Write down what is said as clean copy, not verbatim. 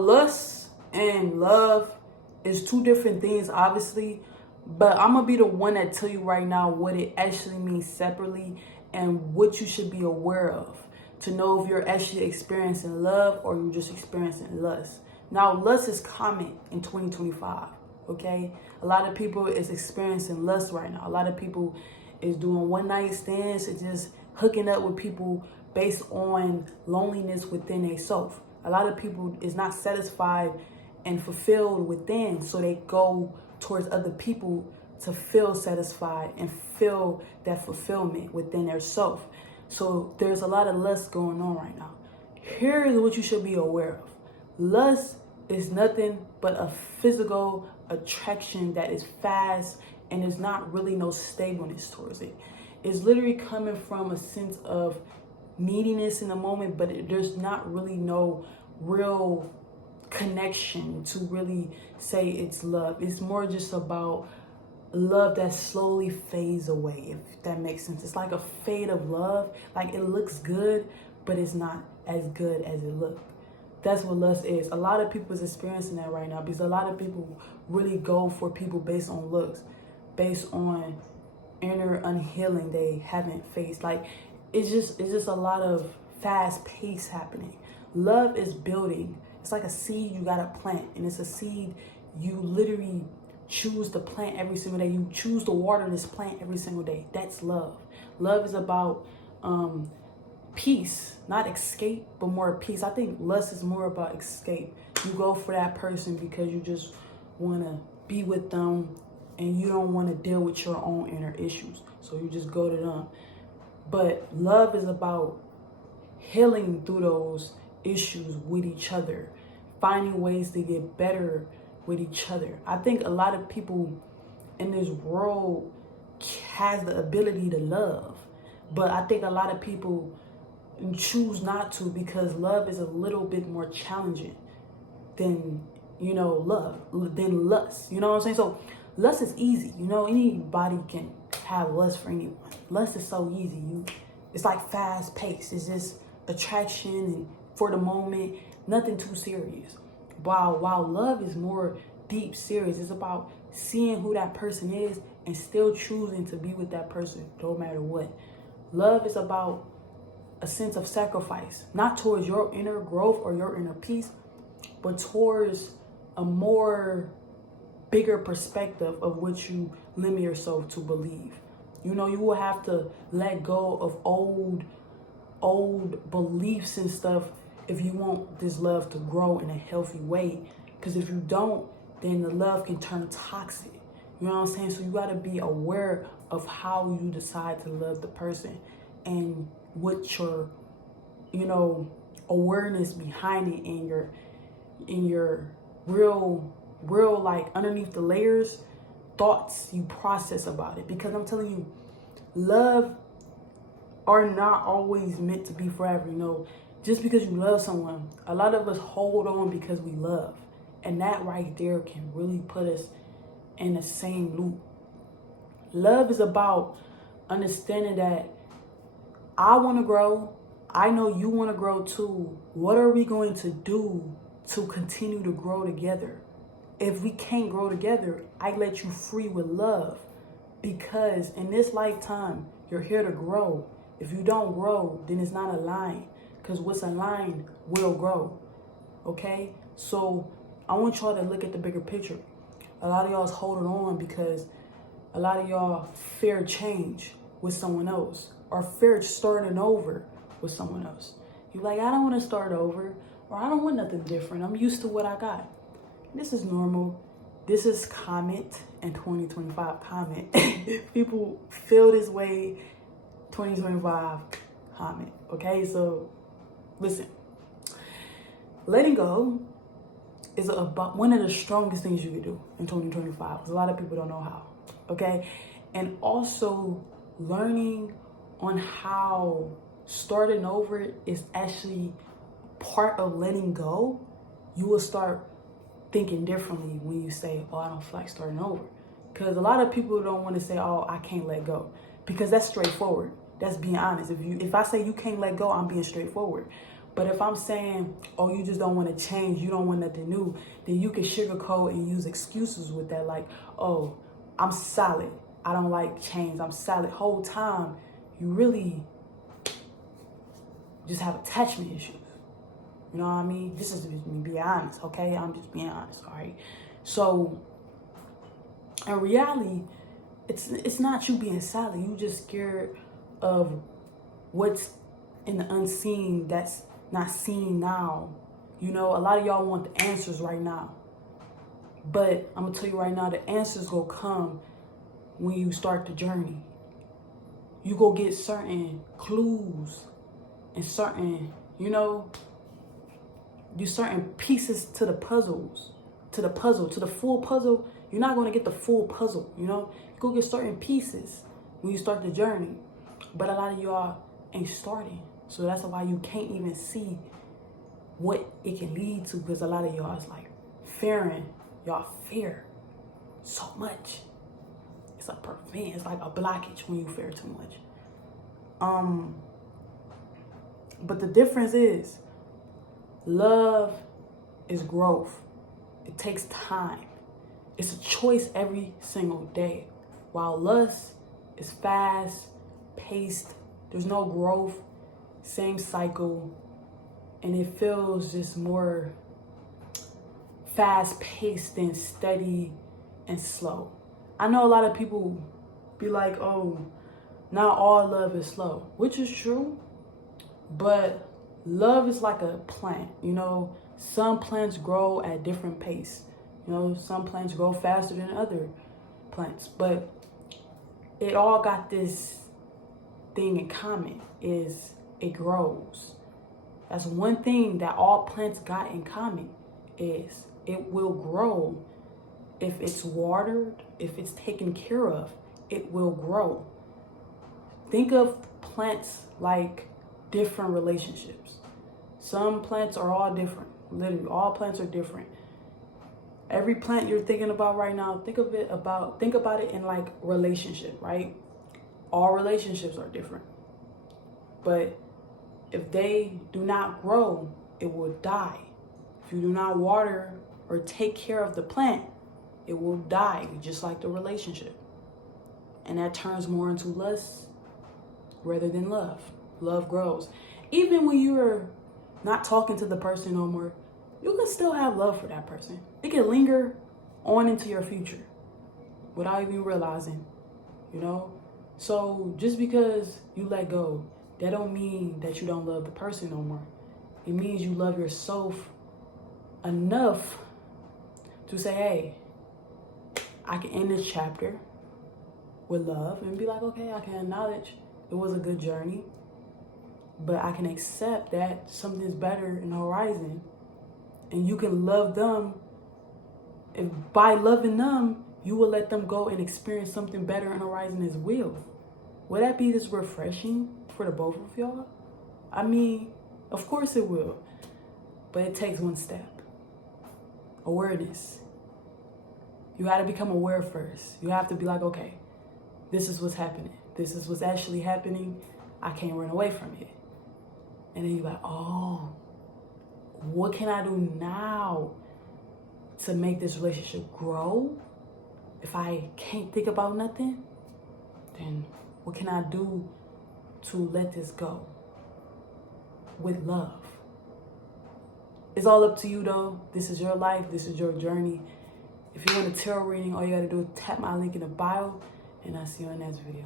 Lust and love is two different things, obviously, but I'm gonna be the one that tell you right now what it actually means separately and what you should be aware of to know if you're actually experiencing love or you're just experiencing lust. Now, lust is common in 2025. Okay, a lot of people is experiencing lust right now. A lot of people is doing one night stands and just hooking up with people based on loneliness within themselves. A lot of people is not satisfied and fulfilled within, so they go towards other people to feel satisfied and feel that fulfillment within their self. So there's a lot of lust going on right now. Here is what you should be aware of. Lust is nothing but a physical attraction that is fast and there's not really no stableness towards it. It's literally coming from a sense of neediness in the moment, but there's not really no real connection to really say it's love. It's more just about love that slowly fades away, if that makes sense. It's like a fade of love. Like it looks good, but it's not as good as it looked. That's what lust is. A lot of people is experiencing that right now because a lot of people really go for people based on looks, based on inner unhealing they haven't faced. Like it's just a lot of fast pace happening. Love is building. It's like a seed you gotta plant, and it's a seed you literally choose to plant every single day. You choose to water this plant every single day. That's love. Love is about peace, not escape, but more peace. I think lust is more about escape. You go for that person because you just want to be with them and you don't want to deal with your own inner issues. So you just go to them. But love is about healing through those issues with each other, finding ways to get better with each other. I think a lot of people in this world has the ability to love, but I think a lot of people choose not to because love is a little bit more challenging than than lust. You know what I'm saying? So lust is easy. Anybody can have lust for anyone. Lust is so easy. It's like fast paced. It's just attraction and for the moment, nothing too serious. While love is more deep, serious. It's about seeing who that person is and still choosing to be with that person no matter what. Love is about a sense of sacrifice, not towards your inner growth or your inner peace, but towards a more bigger perspective of what you limit yourself to believe. You will have to let go of old beliefs and stuff if you want this love to grow in a healthy way. Because if you don't, then the love can turn toxic. You know what I'm saying? So you got to be aware of how you decide to love the person and what your, awareness behind it in your real like underneath the layers thoughts you process about it. Because I'm telling you, love are not always meant to be forever. Just because you love someone, a lot of us hold on because we love, and that right there can really put us in the same loop. Love is about understanding that I want to grow. I know you want to grow too. What are we going to do to continue to grow together? If we can't grow together, I let you free with love, because in this lifetime, you're here to grow. If you don't grow, then it's not aligned, because what's aligned will grow. Okay? So I want y'all to look at the bigger picture. A lot of y'all is holding on because a lot of y'all fear change with someone else or fear starting over with someone else. You're like, I don't want to start over, or I don't want nothing different. I'm used to what I got. This is normal. This is comment and 2025 comment. People feel this way, 2025 comment. Okay, so listen. Letting go is about one of the strongest things you can do in 2025, because a lot of people don't know how. Okay, and also learning on how starting over is actually part of letting go. You will start thinking differently when you say, oh, I don't feel like starting over. Because a lot of people don't want to say, oh, I can't let go, because that's straightforward. That's being honest. If I say you can't let go, I'm being straightforward. But if I'm saying, oh, you just don't want to change, you don't want nothing new, then you can sugarcoat and use excuses with that. Like, oh, I'm solid. I don't like change. I'm solid. Whole time, you really just have attachment issues. You know what I mean? This is just me being honest, okay? I'm just being honest, all right? So, in reality, it's not you being solid. You just scared of what's in the unseen that's not seen now. You know, a lot of y'all want the answers right now. But I'm going to tell you right now, the answers will come when you start the journey. You go get certain clues and certain, certain pieces to the puzzles, to the full puzzle. You're not going to get the full puzzle, You go get certain pieces when you start the journey. But a lot of y'all ain't starting. So that's why you can't even see what it can lead to, because a lot of y'all is like fearing. Y'all fear so much. It's a prevent. It's like a blockage when you fear too much. But the difference is, love is growth. It takes time. It's a choice every single day. While lust is fast paced, there's no growth, same cycle, and it feels just more fast paced and steady and slow. I know a lot of people be like, oh, not all love is slow, which is true, but love is like a plant. Some plants grow at different pace. Some plants grow faster than other plants, but it all got this thing in common, is it grows. That's one thing that all plants got in common, is it will grow. If it's watered, if it's taken care of, it will grow. Think of plants like different relationships. Some plants are all different. Literally, all plants are different. Every plant you're thinking about right now, think about it in like relationship, right? All relationships are different. But if they do not grow, it will die. If you do not water or take care of the plant, it will die, just like the relationship. And that turns more into lust rather than love. Love grows. Even when you're not talking to the person no more, you can still have love for that person. It can linger on into your future without even realizing, So just because you let go, that don't mean that you don't love the person no more. It means you love yourself enough to say, hey, I can end this chapter with love and be like, okay, I can acknowledge it was a good journey, but I can accept that something's better in the horizon, and you can love them. And by loving them, you will let them go and experience something better in the horizon as well. Would that be this refreshing for the both of y'all? I mean, of course it will, but it takes one step. Awareness. You got to become aware first. You have to be like, okay, this is what's happening. This is what's actually happening. I can't run away from it. And then you're like, oh, what can I do now to make this relationship grow? If I can't think about nothing, then what can I do to let this go with love? It's all up to you though. This is your life. This is your journey. If you want a tarot reading, all you gotta do is tap my link in the bio, and I'll see you in the next video.